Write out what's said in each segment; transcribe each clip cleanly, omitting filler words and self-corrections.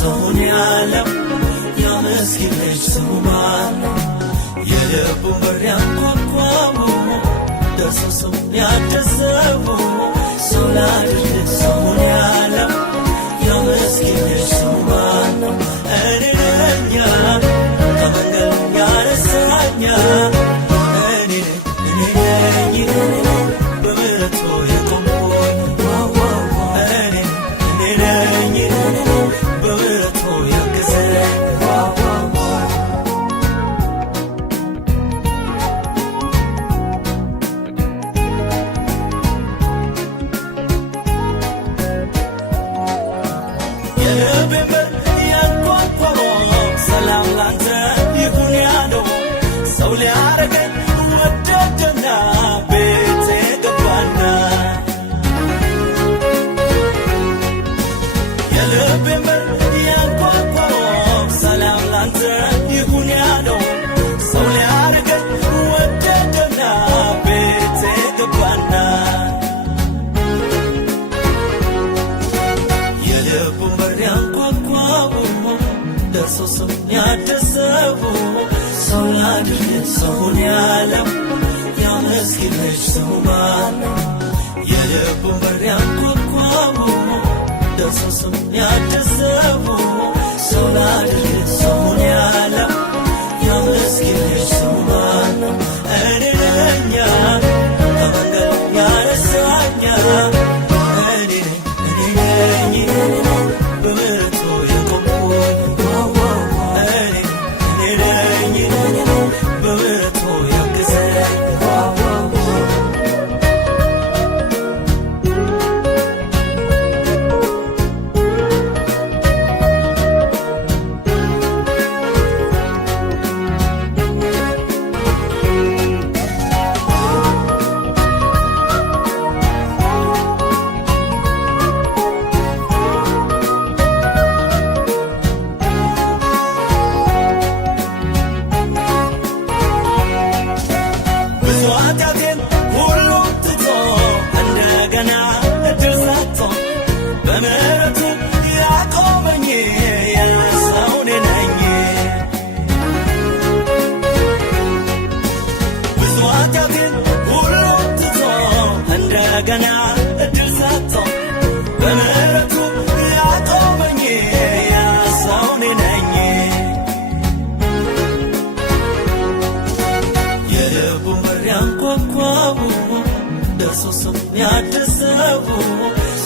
ሰውን ያለው ያመስግን ልጅ ስሙ ማነው? የልቡን በር ያንኳኳው ደርሶ ሰውን ያደሰው ሰው ላድርግ ሰውን ያለው ያመስግን ልጅ ስሙ ማነው? እኔ ነኝ ከመንገድ ያነሳኝ እኔ ነኝ በምሕረቱ የቆምኩኝ እኔ ነኝ በምሕረቱ ያገዘኝ የልቤን በር ያንኳኳው ሰላም ላንተ ይሁን ያለው ሰው ሊያረገኝ ወደደና ቤቴ ገባና የልቤን በር ያንኳኳው ሰላም ላንተ ይሁን ያለው ሰው ሊያረገኝ ወደደና ቤቴ ገባና የልቡን በር ያንኳኳው ደርሶ ሰውን ያደሰው ሰው ላድርግ ሰውን ያለው ያመስግን ልጅ ስሙ ማነው? የልቡን በር ያንኳኳው ደርሶ ሰውን ያደሰው ሰው ላድርግ ሰውን ያለው ያመስግን ልጅ ስሙ ማነው? እኔ ነኝ ከመንገድ ያነሳኝ እኔ ነኝ በምሕረቱ የቆምኩኝ እኔ ነኝ በምሕረቱ ያገዘኝ ብዙ ኃጢአቴን ሁሉ ትቶ እንደገና እድል ሰጥቶ በምሕረቱ ያቆመኝ የሰው እኔ ነኝ። ብዙ ኃጢአቴን ሁሉ ትቶ እንደገና እድል ሰጥቶ በምሕረቱ ያቆመኝ የሰው እኔ ነኝ። የልቡን በር ያንኳኳው ደርሶ ሰውን ያደሰው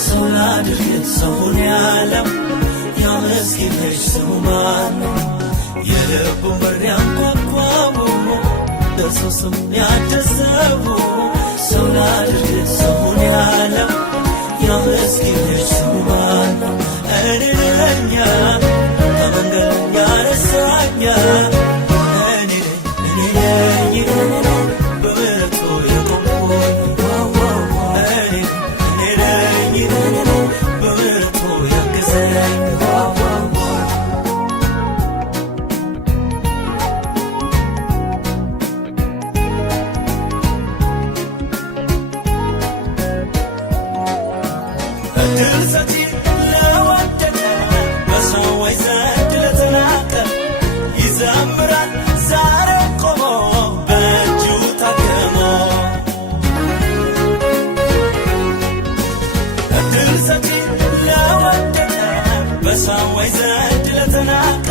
ሰው ላድርግ ሰውን ያለው ያመስግን ልጅ ስሙ ማነው? የልቡን በር ያንኳኳው ደርሶ ሰውን ያደሰው ሰው ላድርግ ሰውን ያለው ያመስግን ልጅ ስሙ ማነው? እኔ ነኝ ከመንገድ ያነሳኝ እኔ ነኝ በምሕረቱ የቆምኩኝ እኔ ነኝ በምሕረቱ ያገዘኝ እድል ሰጪ ለወደደ በሰዎች ዘንድ ለተናቀ ይዘምራል ዛሬ ቆሞ በእጁ ታክሞ እድል ሰጪ ለወደደ በሰዎች ዘንድ ለተናቀ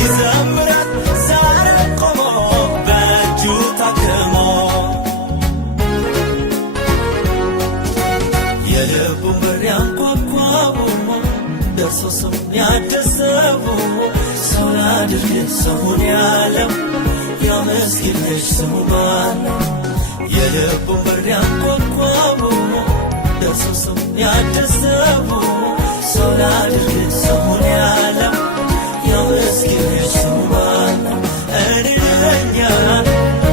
ይዘምራል ዛሬ ቆሞ በእጁ ታክሞ የልቡን በር ያንኳኳው ደርሶ ሰውን ያደሰው ሰው ላድርግ ሰውን ያለው ያመስግን ልጅ ስሙ ማነው? የልቡን በር ያንኳኳው ደርሶ ሰውን ያደሰው ሰው ላድርግ ሰውን ያለው ያመስግን ልጅ ስሙ ማነው? እኔ ነኝ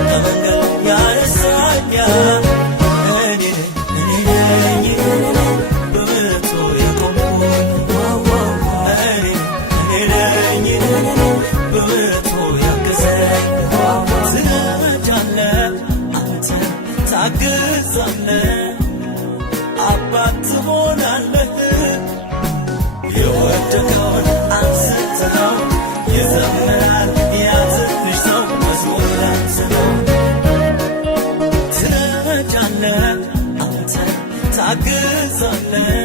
ከመንገድ ያነሳኝ እኔ ነኝ በምሕረቱ የቆምኩኝ እኔ ነኝ በምሕረቱ ያገዘኝ ትረዳለህ አንተ ታግዛለህ አባት ትሆናለህ የወደቀውን ሳለ